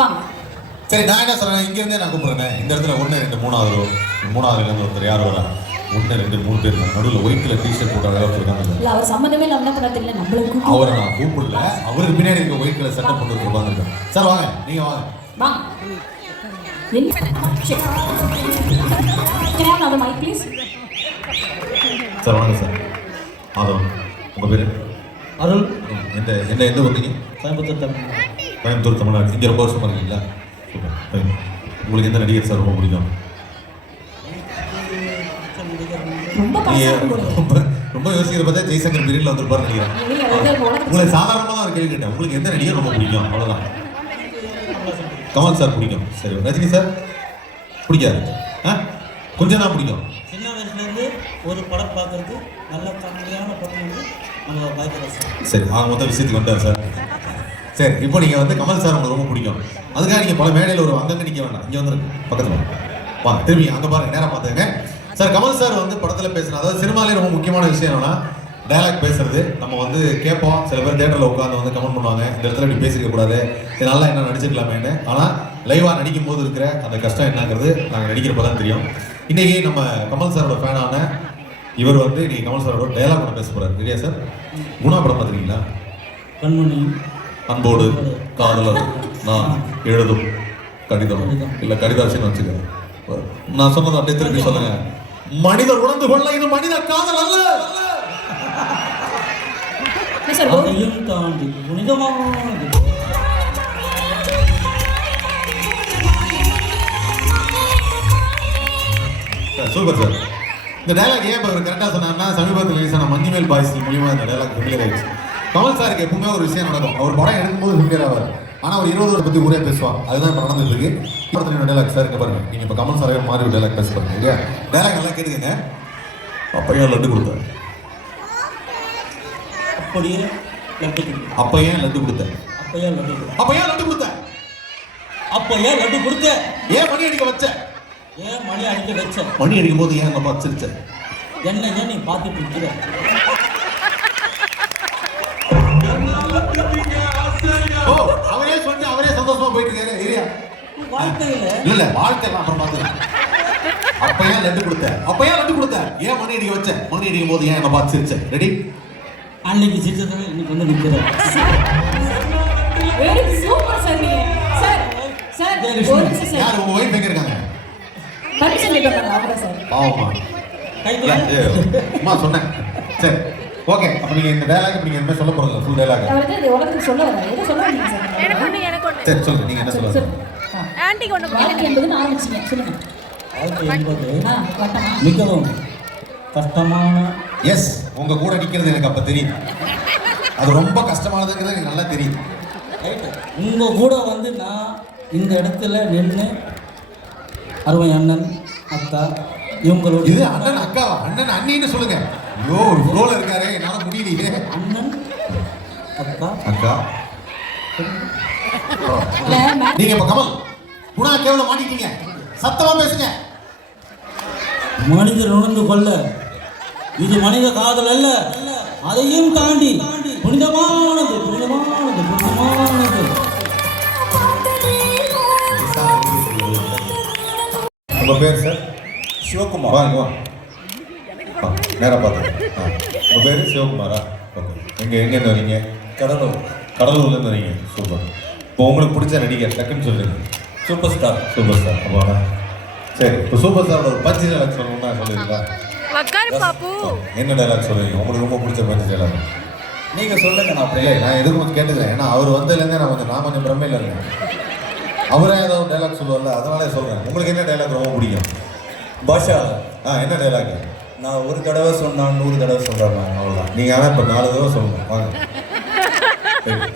வாங்க. சரி, நான் என்ன சொல்றேன், இங்க இருந்தே நான் கூப்பிடுறேன். இந்த இடத்துல 1 2 3வது இருந்து ஒருத்தர் யார் வரா? 1 2 3 பேர் நடுவில் ஒயிட்ல டிஷர்ட் போட்டு அழகா இருக்காங்க. இல்ல, அவர் சம்மந்தமே இல்லாம என்ன பண்ண தெரியல. நம்மளுக்கு அவரை நான் கூப்பிடல, அவருக்கு பின்னாடி இருக்க ஒயிட் கலர் சட்டை போட்டு உட்காந்துருக்கேன். சார் வாங்க, நீங்க வாங்க. வாங்க. Mic please. சார் வாங்க சார். ஆதவ், உங்க பேரு? அருள். எந்த வந்தீங்க? கோயம்புத்தூர் தமிழ்நாடு. இங்கே ரொம்ப வருஷமா இருக்கீங்களா? சூப்பர். உங்களுக்கு எந்த நடிகர் சார் ரொம்ப பிடிக்கும்? ரொம்ப யோசிக்கிற பார்த்தா ஜெய்சங்கர் பீரியட்ல வந்துருப்பாரு நினைக்கிறேன். உங்களை சாதாரணமாக தான் ஒரு கேள்வி கேட்டேன். உங்களுக்கு எந்த நடிகர் ரொம்ப பிடிக்கும்? அவ்வளோதான். கமல் சார் பிடிக்கும். சரி, ரஜினி சார் பிடிக்காது? கொஞ்சம் தான் பிடிக்கும். சின்ன வயசுலேருந்து ஒரு படம் பார்க்கறது நல்ல காமெடியான படம் வந்து நம்ம பார்க்கலாம். சரி, மொத்த விஷயத்துக்கு வந்தார் சார். சரி, இப்போ நீங்கள் வந்து கமல் சார் உங்களுக்கு ரொம்ப பிடிக்கும். அதுக்காக நீங்கள் பல மேடையில் ஒரு அங்கங்க நிற்க வேண்டாம். இங்கே வந்துருக்கு பக்கத்தில் வா, திரும்பி அங்கே பாருங்க, நேராக பார்த்துங்க சார். கமல் சார் வந்து படத்தில் பேசுனா, அதாவது சினிமாலே ரொம்ப முக்கியமான விஷயம் என்னன்னா டைலாக் பேசுறது. நம்ம வந்து கேட்போம், சில பேர் தேட்டரில் உட்காந்து வந்து கமெண்ட் பண்ணுவாங்க, இந்த இடத்துல இப்படி பேசிக்க கூடாது, இதனால என்ன நடிச்சிருக்கலாமேன்னு. ஆனால் லைவாக நடிக்கும் போது இருக்கிற அந்த கஷ்டம் என்னங்கிறது நாங்கள் நடிக்கிறப்ப தான் தெரியும். இன்னைக்கு நம்ம கமல் சாரோட ஃபேனான இவர் வந்து இன்னைக்கு கமல் சாரோட டைலாக் ஒன்று பேச போறாரு. இல்லையா சார்? குணா படம் பார்த்துருக்கீங்களா? கண்மணி, அன்போடு காதலர் நான் எழுதும் கடிதம் இல்லை கடிதாசின்னு வச்சுக்கிறேன். நான் சொன்னது அப்படியே திருப்பி சொல்லுங்க. மனிதர் உணர்ந்து கொள்ள இது மனித காதல் அல்ல. அதையும் தாண்டி புனிதமானது. Super sir. இந்த டைலாக் ஏன் இப்போ கரெக்டாக சொன்னார்னா, சமீபத்தில் ரிலீஸ் ஆன மஞ்சுமேல் பாய்ஸ் மூலியமாக இந்த டைலாக் ஃபெமிலியர் ஆயிடுச்சு. கமல் சாருக்கு எப்பவுமே ஒரு விஷயம் நடக்கும். அவர் படம் எடுக்கும்போது ஃபெமிலியர் ஆவார், ஆனால் ஒரு 20 வருஷம் பற்றி ஊரே பேசுவார். அதுதான் இப்போ நடந்துட்டு இருக்கு. படத்துல டைலாக் சார் இங்கே பாருங்க. நீங்கள் இப்போ கமல் சாரே மாதிரி ஒரு டைலாக் பேச பாருங்க. இல்லையா? டைலாக் நல்லா கேட்டுக்கங்க. அப்பையா லட்டு கொடுத்தார். அப்படியே லட்டு கொடுத்த. அப்பையா லட்டு கொடுத்தார். அப்பையா லட்டு கொடுத்த. அப்பையா லட்டு கொடுத்தார். அப்பையா லட்டு கொடுத்த. ஏன் மணி அடிக்க வச்ச? ஏன் மணி அடிக்க வச்ச? மணி அடிக்கும் போது ஏன் நம்ம சிரிச்ச? என்ன ஏன் நீ பார்த்துட்டு இருக்கிற? ஓ, அவரே சொல்லி அவரே சந்தோஷமா போயிட்டு இருக்காரு. இல்லையா? வாழ்க்கையில இல்ல வாழ்க்கையில அப்புறம் பார்த்துக்கலாம். அப்பையா லட்டு கொடுத்த. அப்பையா லட்டு கொடுத்த. ஏன் மணி அடிக்க வச்ச? மணி அடிக்கும் போது ஏன் என்ன பார்த்து சிரிச்ச? ரெடி? அன்னைக்கு சிரிச்சதுல இன்னைக்கு வந்து நிற்கிற. Very super sir. Sir sir ஒரு நிமிஷம் சார். யார் உங்க ஒய்ஃப் எங்க இருக்காங்க? பர்மிஷன் கேட்கறாங்க அவங்க சார். பாவமா. அம்மா சொன்னேன். சரி, ஓகே. அப்ப நீங்க இந்த டயலாக் நீங்க என்ன சொல்ல போறீங்க? ஃபுல் டயலாக் அவரே இது உலகத்துக்கு சொல்ல வராரு. எதை சொல்ல வரீங்க சார்? எனக்கு ஒண்ணு. சரி சொல்லுங்க, நீங்க என்ன சொல்ல வரீங்க? ஆன்ட்டி கொண்டு வாழ்க்கை என்பது ஆரம்பிச்சீங்க, சொல்லுங்க. வாழ்க்கை என்பது வட்டமா மிகவும் கஷ்டமான. எஸ், உங்க கூட நிக்கிறது எனக்கு அப்ப தெரியும். அது ரொம்ப கஷ்டமானதுங்கிறது எனக்கு நல்லா தெரியும். உங்க கூட வந்து நான் இந்த இடத்துல நின்று அருமை அண்ணன் அக்கா இவங்களோட. இது அண்ணன் அக்காவா? அண்ணன் அண்ணின்னு சொல்லுங்க. ஐயோ, ஒரு ஃப்ளோல இருக்காரே, என்னால முடியலையே. அண்ணன் அக்கா அக்கா. நீங்க இப்ப கமல் குணா கேவல மாட்டிட்டீங்க. சத்தமா பேசுங்க. மனிதர் உணர்ந்து கொள்ள இது மனித காதல் அல்ல, அதையும் தாண்டி புனிதமானது புனிதமானது புனிதமானது. உங்க பேர் சார்? சிவகுமார். வாங்க வாங்க, நேராக பார்த்து. உங்கள் பேர் சிவகுமாரா? ஓகே. எங்கேருந்து வரீங்க? கடலூர். கடலூர்லேருந்து வரீங்க. சூப்பர். இப்போ உங்களுக்கு பிடிச்ச நடிகர் டக்குன்னு சொல்லுங்க. Super star. Super star. அப்பாடா. சரி, இப்போ சூப்பர் ஸ்டாரோட ஒரு பஞ்சு டைலாக் சொல்லணும்னா சொல்லுவீங்களா? என்ன டைலாக் சொல்லுவீங்க? உங்களுக்கு ரொம்ப பிடிச்ச பஞ்சு டைலாக் நீங்க சொல்லுங்க. நான் இல்லை, நான் எதுவும் கொஞ்சம் கேட்டுக்கிறேன். ஏன்னா அவர் வந்ததுலேருந்தே நான் கொஞ்சம் பிரமையில் இருக்கேன். அவரே ஏதாவது டைலாக் சொல்லுவார்ல, அதனாலே சொல்கிறேன். உங்களுக்கு என்ன டைலாக் ரொம்ப பிடிக்கும்? பாஷா. என்ன டைலாக்? நான் ஒரு தடவை சொன்னா 100 தடவை சொல்கிறேன். அவ்வளோதான். நீங்கள் ஆனால் இப்போ 4 தடவை சொல்லுங்க. வாங்க.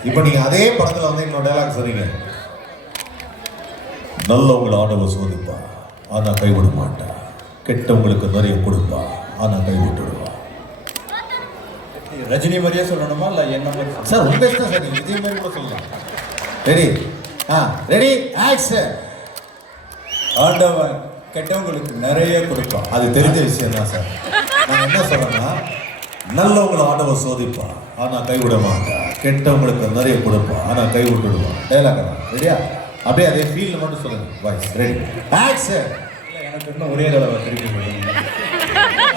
இப்போ நீங்கள் அதே படத்தில் வந்து இன்னொரு டைலாக் சொல்றீங்க. நல்லவங்களை ஆண்டவர் சோதிப்பா, ஆனால் கைவிட மாட்டா. கெட்டவங்களுக்கு நிறைய கொடுப்பா, ஆனால் கைவிட்டுடுவா. ரஜினி மாதிரியே சொல்லணுமா இல்லை என்ன மாதிரி? சார் உங்க இஷ்டம் சார். நீங்கள் விஜய் மாதிரி கூட சொல்லலாம். ரெடி? Ready action. ஆண்டவன் கெட்டவங்களுக்கு நிறைய கொடுப்பான். அது தெரிஞ்ச விஷயம் தான் சார். நான் என்ன சொல்றேன்னா, நல்லவங்களை ஆண்டவர் சோதிப்பா, ஆனால் கைவிட மாட்டா. கெட்டவங்களுக்கு நிறைய கொடுப்பா, ஆனால் கை விட்டுடுவான். டைலாக் தான். ரெடியா? அப்படியே அதே ஃபீல்ல மட்டும் சொல்லுங்க. Voice ready action. இல்ல, எனக்கு இன்னும் ஒரே தடவை திருப்பி சொல்லுங்க.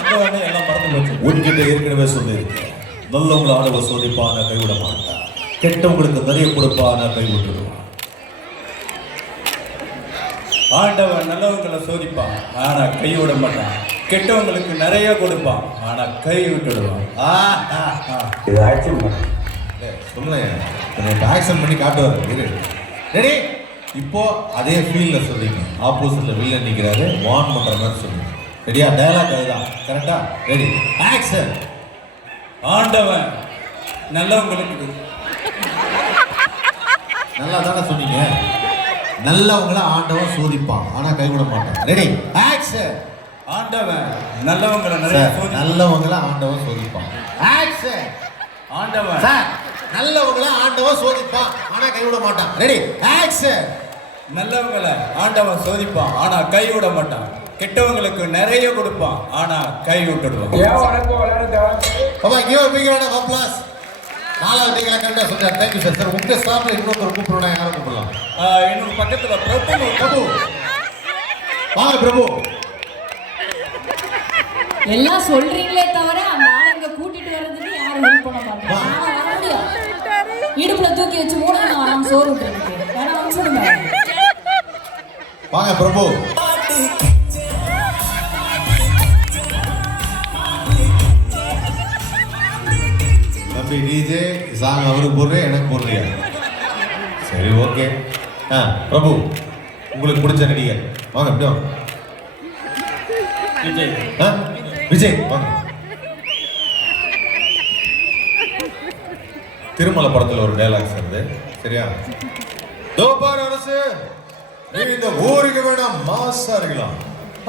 அங்க வந்து எல்லாம் மறந்து போச்சு. உன்கிட்ட ஏற்கனவே சொல்லியிருக்கேன், நல்லவங்களை ஆளவ சோதிப்பான், நான் கைவிட மாட்டேன். கெட்டவங்களுக்கு நிறைய கொடுப்பான், நான் கைவிட்டுடுவான். ஆண்டவன் நல்லவங்களை சோதிப்பான், ஆனா கைவிட மாட்டான். கெட்டவங்களுக்கு நிறைய கொடுப்பான், ஆனா கை விட்டுடுவான். இது ஆக்ஷன் பண்ண. சொல்லுங்க, கொஞ்சம் ஆக்ஷன் பண்ணி காட்டுவார். ரெடி? இப்போ அதே ஃபீல்ல சொல்றீங்க, ஆப்போசிட்ல வில்லன் நிக்கிறாரு, வான் பண்ற மாதிரி சொல்லுங்க. ரெடியா? டயலாக் அதுதான். கரெக்டா? Ready action. ஆண்டவன் நல்லவங்களுக்கு நல்லா தானே சொன்னீங்க, நல்லவங்களை ஆண்டவன் சோதிப்பான், ஆனா கைவிட மாட்டான். Ready action. ஆண்டவன் நல்லவங்களை நிறைய நல்லவங்களை ஆண்டவன் சோதிப்பான். ஆக்ஷன். ஆண்டவன் சார், நல்லவங்களை ஆண்டவன் சோதிப்பான், ஆனா கைவிட மாட்டான். Ready action. நல்லவங்களை ஆண்டவன் சோதிப்பான், ஆனா கை விட மாட்டான். கெட்டவங்களுக்கு நிறைய கொடுப்பான், ஆனா கை விட்டுடுவான். Baba give a big round of applause. நாலாவது நீங்களே கரெக்டா சொல்றாரு. Thank you sir. சார் உங்க ஸ்டாஃப்ல இன்னொருத்தர் கூப்பிடுறோம், யாரை கூப்பிடலாம்? இன்னொரு பக்கத்துல பிரபு. வாங்க பிரபு. எல்லாம் சொல்றீங்களே தவிர அந்த ஆளுங்க கூட்டிட்டு வர்றதுக்கு யாரும் ஹெல்ப் பண்ண மாட்டாங்க. நான் வர முடியும். இடுப்புல தூக்கி வச்சு மூணு வாரம் சோறு விட்டுருக்கு. வேற அனுப்பிச்சுடுங்க. வாங்க பிரபு. தம்பி டிஜே சாங் அவருக்கு போடுறேன், எனக்கு போடுறியா? சரி ஓகே. பிரபு, உங்களுக்கு பிடிச்ச நடிகர் வாங்க. அப்படியே விஜய். விஜய் வாங்க. திருமலை படத்துல ஒரு டயலாக் சொல்றது, சரியா? தோபார் அரசு, நீ இந்த ஊருக்கு வேணாம் மாசா இருக்கலாம்,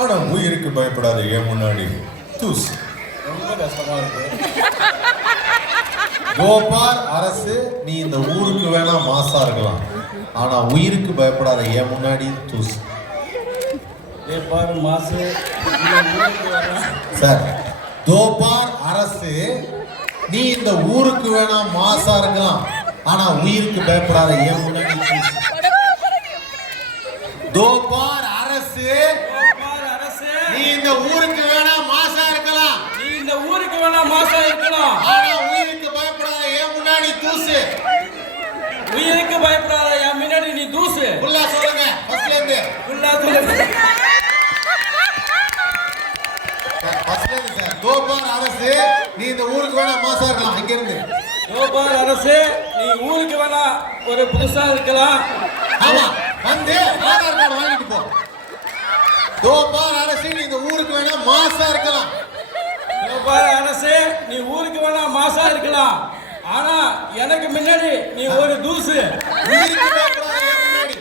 ஆனா உயிருக்கு பயப்படாத, ஏன் முன்னாடி தூஸ். ரொம்ப கஷ்டமா இருக்கு. கோபார் அரசு, நீ இந்த ஊருக்கு வேணா மாசா இருக்கலாம், ஆனா உயிருக்கு பயப்படாத, ஏன் முன்னாடி தூஸ். பாரு மாசு சார், தோபார் அரசு, நீ இந்த ஊருக்கு வேணா மாசா இருக்கலாம், ஆனா உயிருக்கு பயப்படாத, ஏன் முன்னாடி தூஸ். தோபார் அரசு, நீ இந்த ஊருக்கு வேணா மாசா இருக்கலாம், நீ இந்த ஊருக்கு வேணா மாசா இருக்கலாம், ஆனா உயிருக்கு பயப்படாத, ஏன் முன்னாடி தூசு. உயிருக்கு பயப்படாத, என் முன்னாடி நீ தூசு. ஃபுல்லா சொல்லுங்க, ஃபர்ஸ்ட்ல இருந்து. ஃபுல்லா சொல்லுங்க. ஃபர்ஸ்ட்ல இருந்து சார். தோபார் அரசு, நீ இந்த ஊருக்கு வேணா மாசா இருக்கலாம், அங்க இருந்து. கோபால் அரசு, நீ ஊருக்கு வேணா ஒரு புதுசா இருக்கலாம். ஆமா, வந்து ஆதார் கார்டு வாங்கிட்டு போ. தோபார் அரசு, நீ இந்த ஊருக்கு வேணா மாசா இருக்கலாம். கோபால் அரசு, நீ ஊருக்கு வேணா மாசா இருக்கலாம், ஆனா எனக்கு முன்னாடி நீ ஒரு தூசு. உயிருக்கு பயப்படாத, ஏன் முன்னாடி.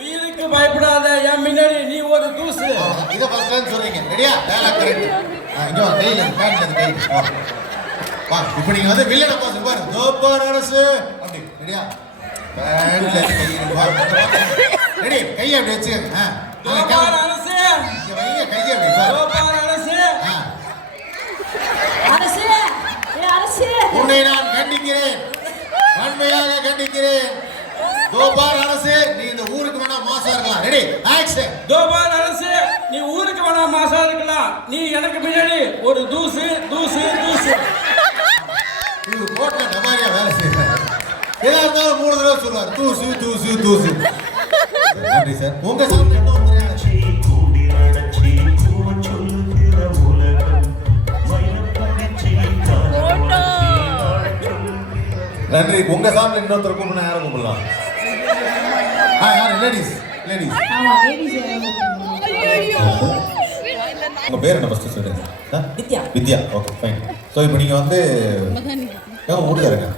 உயிருக்கு பயப்படாத, என் முன்னாடி நீ ஒரு தூசு. இத ஃபர்ஸ்ட் டைம் சொல்றீங்க. ரெடியா? Dialogue correct. இங்க வா, கையில பேட்ல கை. வா, இப்போ நீங்க வந்து வில்லன பாஸ் பாரு. தோபார் அரசு அப்படி. ரெடியா? பேட்ல கை வா. ரெடி? கையை அப்படி வச்சுங்க. கோபால் அரசு, இங்க வைங்க கையை அப்படி வா. கோபால் அரசு, அரசு, அரசு. உன்னை நான் கண்டிக்கிறேன், வன்மையாக கண்டிக்கிறேன். தோபார் அரசு, நீ இந்த ஊருக்கு வேணா மாசா இருக்கலாம். Ready action. கோபால் அரசு, நீ ஊருக்கு வேணா மாசா இருக்கலாம், நீ எனக்கு முன்னாடி ஒரு தூசு தூசு தூசு. இது கோட்ல டமாரியா வேலை செய்யறாரு. ஏதா இருந்தாலும் 3 தடவை சொல்றாரு, தூசு தூசு தூசு. நன்றி சார். உங்க சாமி என்ன ஒருத்தரையா? நன்றி. உங்க சாமில இன்னொருத்தர் கூப்பிடணும், யாரை கூப்பிடலாம்? யாரு? லேடிஸ். லேடிஸ். ஆமா, லேடிஸ். உங்க பேர் என்ன ஃபர்ஸ்ட் சொல்லுங்க. Vidya. Vidya. Okay fine. So இப்போ நீங்க வந்து ஊருக்காருங்க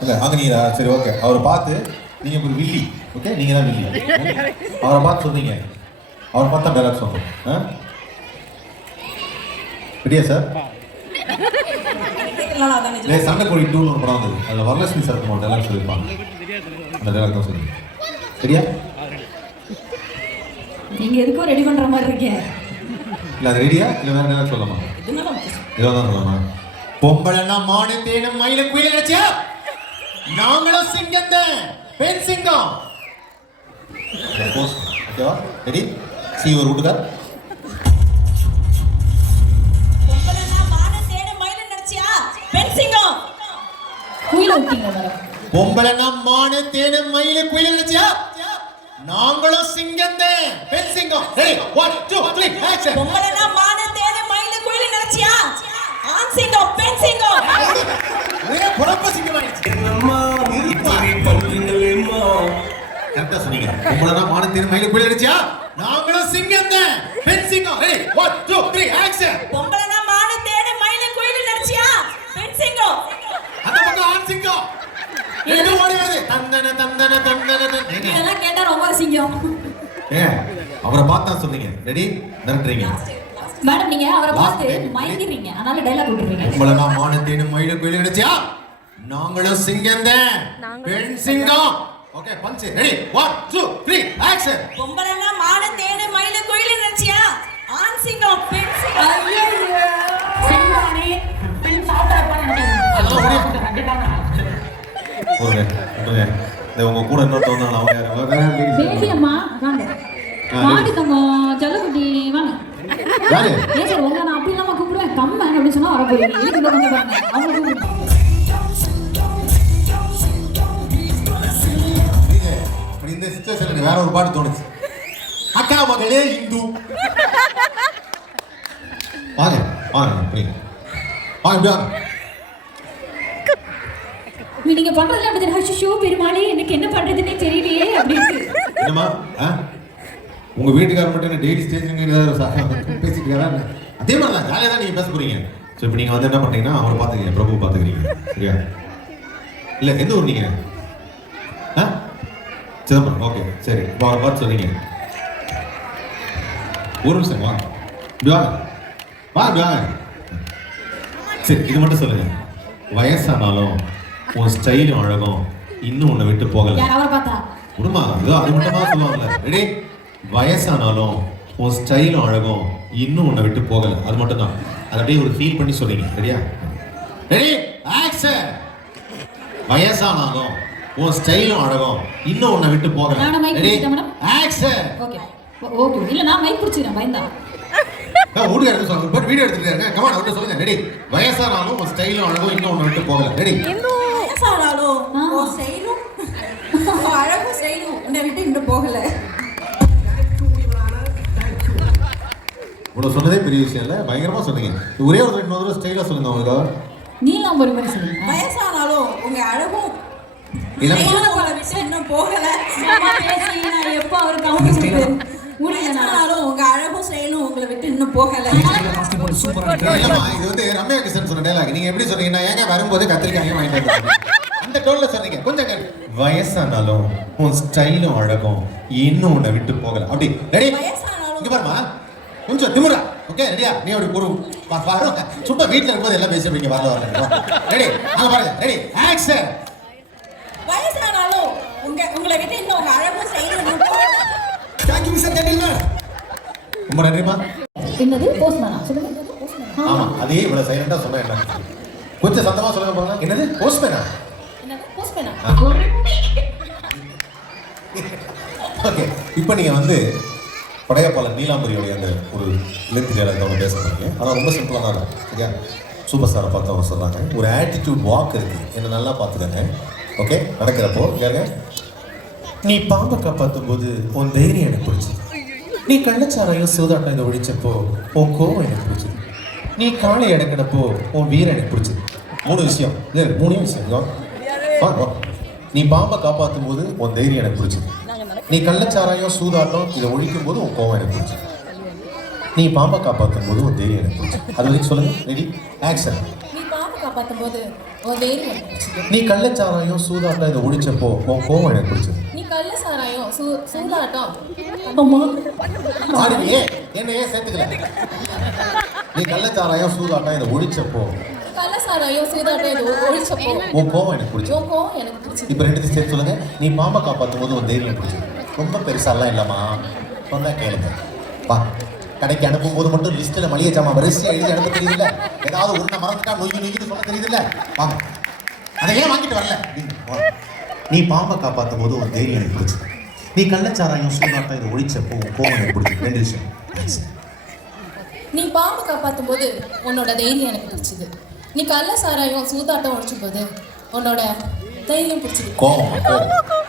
இல்லை அங்கே நீங்க சரி ஓகே. அவரை பார்த்து நீங்க ஒரு வில்லி. ஓகே, நீங்க தான் வில்லி. அவரை பார்த்து சொன்னீங்க, அவரை பார்த்தா டைலாக் சொன்னோம். ரெடியா சார்? சண்டைக்கோழி 2ன்னு ஒரு படம் வந்தது, அதில் வரலட்சுமி சார் ஒரு டைலாக் சொல்லியிருப்பாங்க, அந்த டைலாக் தான் சொல்லுங்க. சரியா? நீங்க எதுக்கும் ரெடி பண்ற மாதிரி இருக்கேன். இல்லை அது ரெடியா இல்லை வேற டைலாக் சொல்லலாமா? இதெல்லாம் சொல்லலாமா? பொம்பளைன்னா மானு தேனும் மயிலும் குயில நினைச்சா நாங்களும் சிங்கம் தான், பெண் சிங்கம். ஓகேவா? ரெடி? சி ஒரு வீட்டுக்கார். குயில விட்டீங்க மேடம். பொம்பளைனா மானு தேனு மயிலு குயில் நினைச்சியா? நாங்களும் சிங்கம்தான். பெண் சிங்கம். ரெடி? 1 2 3 ஆக்ஷன். பொம்பளைனா மானு தேனு மயிலு குயில நினைச்சியா? ஆண் சிங்கம் பெண் சிங்கம். ஒரே புறப்ப சிங்கமாயிடுச்சு. என்னம்மா இப்படி பண்றீங்களேம்மா? கரெக்டா சொன்னீங்க. பொம்பளைனா மானு தேனு மயிலு குயில் நினைச்சியா? நாங்களும் சிங்கம்தான். பெண் சிங்கம். ரெடி? 1 2 3 ஆக்ஷன். பொம்பளைனா மானு தேனு மயிலு குயில நினைச்சியா? பெண் சிங்கம். அந்த பக்கம் ஆண் சிங்கம். எங்க ஓடி வருது? தந்தன தந்தன தந்தன. இதெல்லாம் கேட்டா ரொம்ப அசிங்கம். அவரை பார்த்தா சொன்னீங்க. ரெடி? நன்றீங்க. மேடம் நீங்க அவரை பார்த்து மயங்கிடுறீங்க. அதனால டயலாக் விட்டுறீங்க. பொம்பளைனா மானு தேனு மயிலு குயில் நினைச்சியா? நாங்களும் சிங்கம்தான். பெண் சிங்கம். Okay punch. ரெடி? 1 2 3 ஆக்ஷன். பொம்பளைனா மானு தேனு மயிலு குயில நினைச்சியா? ஆண் சிங்கம் பெண் சிங்கம். ஐயோ சிங்கானே பெண் சாப்பிட்டா உங்க கூட இன்னொருத்தவங்க அவங்க பேபி அம்மா வாங்க. வாடி தங்கம் ஜல்லகுட்டி வாங்க. யாரு? ஏன் சார் உங்க நான் அப்படி இல்லாம கூப்பிடுவேன் கம்மன் அப்படின்னு சொன்னா வர போறீங்க. இதுக்கு கொஞ்சம் பாருங்க. அவங்க கூப்பிடுங்க. இந்த சிச்சுவேஷனுக்கு வேற ஒரு பாட்டு தோணுச்சு. அக்கா மகளே இந்து. வாங்க வாங்க வாங்க வாங்க. நீங்க பண்றதுல அப்படி ஹஷோ பெருமாளே எனக்கு என்ன பண்றதுன்னே தெரியலையே அப்படின்னு. என்னம்மா உங்க வீட்டுக்காரர் மட்டும் என்ன டெய்லி ஸ்டேஜ் பேசிட்டு இருக்காரா? அதே மாதிரி தான் ஜாலியாக தான் நீங்க பேச போறீங்க. ஸோ இப்போ நீங்க வந்து என்ன பண்றீங்கன்னா அவரை பார்த்துக்கிறீங்க, பிரபு பார்த்துக்கிறீங்க. சரியா? இல்லை எந்த ஊர் நீங்க? சிதம்பரம். ஓகே சரி. அவரை பார்த்து சொல்றீங்க. ஒரு நிமிஷம் வாங்க. இப்படி வாங்க வாங்க இப்படி வாங்க. சரி இது மட்டும் சொல்லுங்க. வயசானாலும் உன் ஸ்டைலும் அழகும் இன்னும் உன்னை விட்டு போகல. யார் அவரை பார்த்தா? உடுமா இதோ அது மட்டுமா சொல்லுவாங்கல்ல. ரெடி? வயசானாலும் உன் ஸ்டைலும் அழகும் இன்னும் உன்னை விட்டு போகல. அது மட்டும் தான். அதை அப்படியே ஒரு ஃபீல் பண்ணி சொல்றீங்க. ரெடியா? Ready action. வயசானாலும் உன் ஸ்டைலும் அழகும் இன்னும் உன்னை விட்டு போகல. Ready action. Okay okay. இல்ல நான் மைக் பிடிச்சிக்கிறேன் பயந்தா. ஊடு எடுத்து சொல்லுங்க. But video எடுத்துட்டாருங்க. கமான் அவர்ட்ட சொல்லுங்க. ரெடி? வயசானாலும் உன் ஸ்டைலும் அழகும் இன்னும் உன்னை விட்டு போகல. ரெடி? வயசானாலும் உன் ஸ்டைலும் அழகும் ஸ்டைலும் உன்னை விட்டு இன்னும் போகல. இவ்வளவு சொன்னதே பெரிய விஷயம் இல்ல. பயங்கரமா சொன்னீங்க. ஒரே ஒரு இன்னொரு ஸ்டைலா சொல்லுங்க உங்களுக்கு. நீலாம் ஒரு மாதிரி சொல்லுங்க. வயசானாலும் உங்க அழகும் இளமை உங்களை விட்டு இன்னும் போகல. பேசி நான் எப்போ அவர் கவுண்ட் கொடுப்பேன். வயசானாலும் உங்க அழகும் ஸ்டைலும் உங்களை விட்டு இன்னும் போகல. இல்லம்மா இது வந்து ரம்யா கிருஷ்ணன் சொன்ன டயலாக். நீங்க எப்படி சொன்னீங்கன்னா ஏங்க வரும்போது கத்திரிக்காயும் வாங்கிட்டு வந்தீங்க. அந்த டோன்ல சொன்னீங்க. கொஞ்சம் வயசானாலும் உன் ஸ்டைலும் அழகும் இன்னும் உன்னை விட்டு போகல. அப்படி ரெடி? வயசானாலும் இங்க பாருமா கொஞ்சம் திமுறா. ஓகே ரெடியா? நீ அப்படி ஒரு பாருங்க. சும்மா வீட்டுல இருக்கும்போது எல்லாம் பேசுறீங்க. வரல. ரெடி? அங்க பாருங்க. Ready action. வயசானாலும் உங்களை விட்டு இன்னும் உங்க அழகும் ஸ்டைலும் இன்னும் போகல. Thank you mister gentleman. ரொம்ப நன்றிமா. என்னது போஸ்ட்மேனா சொல்லுங்க. ஆமா அதே இவ்வளவு சைலண்டா சொன்னா என்ன? கொஞ்சம் சத்தமா சொல்லுங்க போங்க. என்னது போஸ்ட்மேனா? என்னது போஸ்ட்மேனா? ஓகே இப்போ நீங்க வந்து படையப்பாளர் நீலாம்பரியோடைய அந்த ஒரு லென்த் டயலாக் பேச போறீங்க. ஆனால் ரொம்ப சிம்பிளாக தான் இருக்கும். சரியா? சூப்பர் ஸ்டாரை பார்த்து அவங்க சொல்றாங்க ஒரு ஆட்டிடியூட் வாக் இருக்கு. என்ன நல்லா பார்த்துக்கங்க. ஓகே நடக்கிறப்போ கேளுங்க. நீ பாம்பை காப்பாற்றும் போது உன் தைரியம் எனக்கு பிடிச்சது. நீ கள்ளச்சாராயம் சூதாட்டம் இதை ஒழிச்சப்போ உன் கோவம் எனக்கு பிடிச்சது. நீ காளை அடங்கினப்போ உன் வீரம் எனக்கு பிடிச்சது. 3 விஷயம். மூணே விஷயம். நீ பாம்பை காப்பாற்றும் போது உன் தைரியம் எனக்கு பிடிச்சது. நீ கள்ளச்சாராயம் சூதாட்டம் இதை ஒழிக்கும் போது உன் கோவம் எனக்கு பிடிச்சது. நீ பாம்பை காப்பாற்றும் போது உன் தைரியம் எனக்கு பிடிச்சது. அது வரைக்கும் சொல்லுங்க. Ready action. நீ பாம்பை காப்பாற்றும் போது உன் தைரியம் எனக்கு பிடிச்சது. நீ கள்ளச்சாராயம் சூதாட்டம் இதை ஒழிச்சப்போ உன் கோவம் எனக்கு பிடிச்சது. நீ கள்ளச்சாராயம் சூதாட்டம் ஆடுவியே என்னையே சேர்த்துக்கல. நீ கள்ளச்சாராயம் சூதாட்டம் இதை ஒழிச்சப்போ கள்ளச்சாராயம் சூதாட்டம் இதை ஒழிச்சப்போ உன் கோவம் எனக்கு பிடிச்சது. உன் கோவம் எனக்கு பிடிச்சது. இப்போ 2 சேர்த்து சொல்லுங்க. நீ பாம்பை காப்பாற்றும் போது உன் தைரியம் பிடிச்சது. ரொம்ப பெருசாலாம் இல்லைம்மா. சொன்னா கேளுங்க. வா கடைக்கு அனுப்பும் போது மட்டும் லிஸ்ட்டில் மளிகை ஜாமான் வரிசையாக எழுதி அனுப்ப தெரியுதுல்ல. ஏதாவது ஒன்றை மறந்துட்டா நொய்னு சொல்ல தெரியுதுல்ல. வாங்க அதை ஏன் வாங்கிட்டு வரல அப்படின்னு. நீ பாம்பை காப்பாற்றும் போது ஒரு தைரியம் எனக்கு பிடிச்சது. நீ கள்ளச்சாராயம் சூதாட்டம் இதை ஒழிச்சப்போ கோவம் எனக்கு பிடிச்சது. 2 விஷயம். Action. நீ பாம்பு காப்பாற்றும் போது உன்னோட தைரியம் எனக்கு பிடிச்சது. நீ கள்ள சாராயம் சூதாட்டம் ஒழிச்சும் போது உன்னோட தைரியம் பிடிச்சது. கோவம்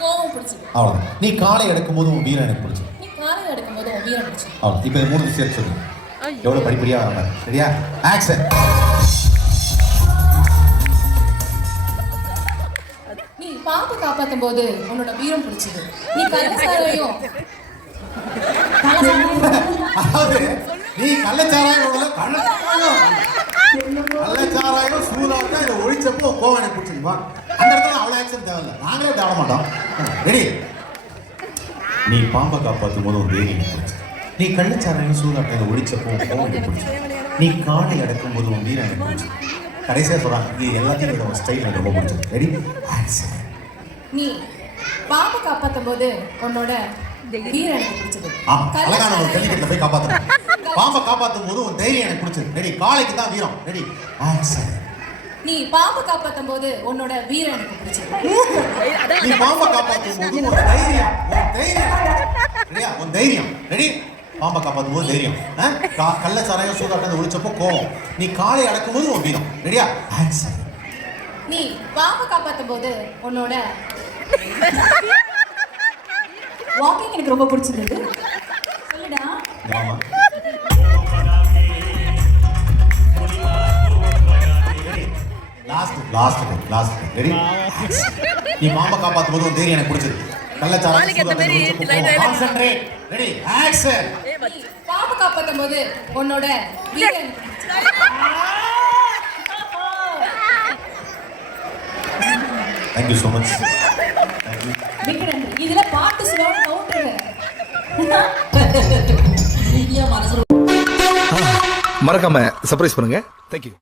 கோவம் பிடிச்சது. அவ்வளோதான். நீ காலை எடுக்கும் போது உன் வீரம் எனக்கு பிடிச்சது. நீ காலை எடுக்கும் போது உன் வீரம் பிடிச்சது. அவ்வளோ. இப்போ 3 விஷயம் சொல்லு. எவ்வளோ படிப்படியாக வர மாதிரி. சரியா? ஆக்ஷன். நீ பாம்பு காப்பாற்றும் போது உன்னோட வீரம் பிடிச்சது. நீ கள்ள சாராயம் அதாவது நீ கள்ளச்சாராயம் கள்ளச்சாராயம் சூதாட்டம் இதை ஒழிச்சப்போ கோவம் எனக்கு பிடிச்சிருமா? அந்த இடத்துல அவ்வளோ ஆக்ஷன் தேவையில்லை. நாங்களே தேட மாட்டோம். ரெடி? நீ பாம்பை காப்பாற்றும் போது ஒரு தைரியம் எனக்கு பிடிச்சது. நீ கள்ளச்சாராயம் சூதாட்டம் இதை ஒழிச்சப்போ கோவம் எனக்கு பிடிச்சது. நீ காலை அடக்கும் போது உன் வீரம் எனக்கு பிடிச்சது. கடைசியாக சொல்கிறாங்க இது எல்லாத்தையும் விட ஸ்டைல் எனக்கு ரொம்ப பிடிச்சது. ரெடி? ஆக்ஷன். நீ பாம்பு காப்பாற்றும் போது உன்னோட வீரம் எனக்கு பிடிச்சது. அழகான ஒரு ஜல்லிக்கட்டுல போய் காப்பாத்துறேன். பாம்பை காப்பாற்றும் போது உன் தைரியம் எனக்கு பிடிச்சது. ரெடி? காலைக்கு தான் வீரம். ரெடி? ஆக்ஷன். நீ பாம்பு காப்பாற்றும் போது உன்னோட வீரம் எனக்கு பிடிச்சது. நீ பாம்பை காப்பாற்றும் போது உன் தைரியம் ரெடியா? உன் தைரியம். ரெடி? பாம்பை காப்பாற்றும் போது தைரியம். கள்ளச்சாராயம் சூதாட்டம் ஒழிச்சப்போ கோவம். நீ காலை அடக்கும் போது உன் வீரம். ரெடியா? ஆக்ஷன். நீ பாம்பு காப்பாற்றும் போது உன்னோட வாக்கிங் எனக்கு ரொம்ப பிடிச்சிருந்தது. சொல்லுடா. ஆமா. லாஸ்ட். ரெடி? நீ பாம்பை காப்பாற்றும் போது உன் தைரியம் எனக்கு பிடிச்சது. கள்ளச்சாராயம் சூதாட்டம் ஒழிச்சப்போ கோவம். கான்சென்ட்ரேட். ரெடி? ஆக்ஷன். நீ பாம்பு காப்பாற்றும் போது உன்னோட வீரம் எனக்கு பிடிச்சது. Thank you so much. விக்ரம், இதுல பாட்டு ஸ்லோன் கவுண்டர். மறக்காம சர்ப்ரைஸ் பண்ணுங்க. தேங்க்யூ.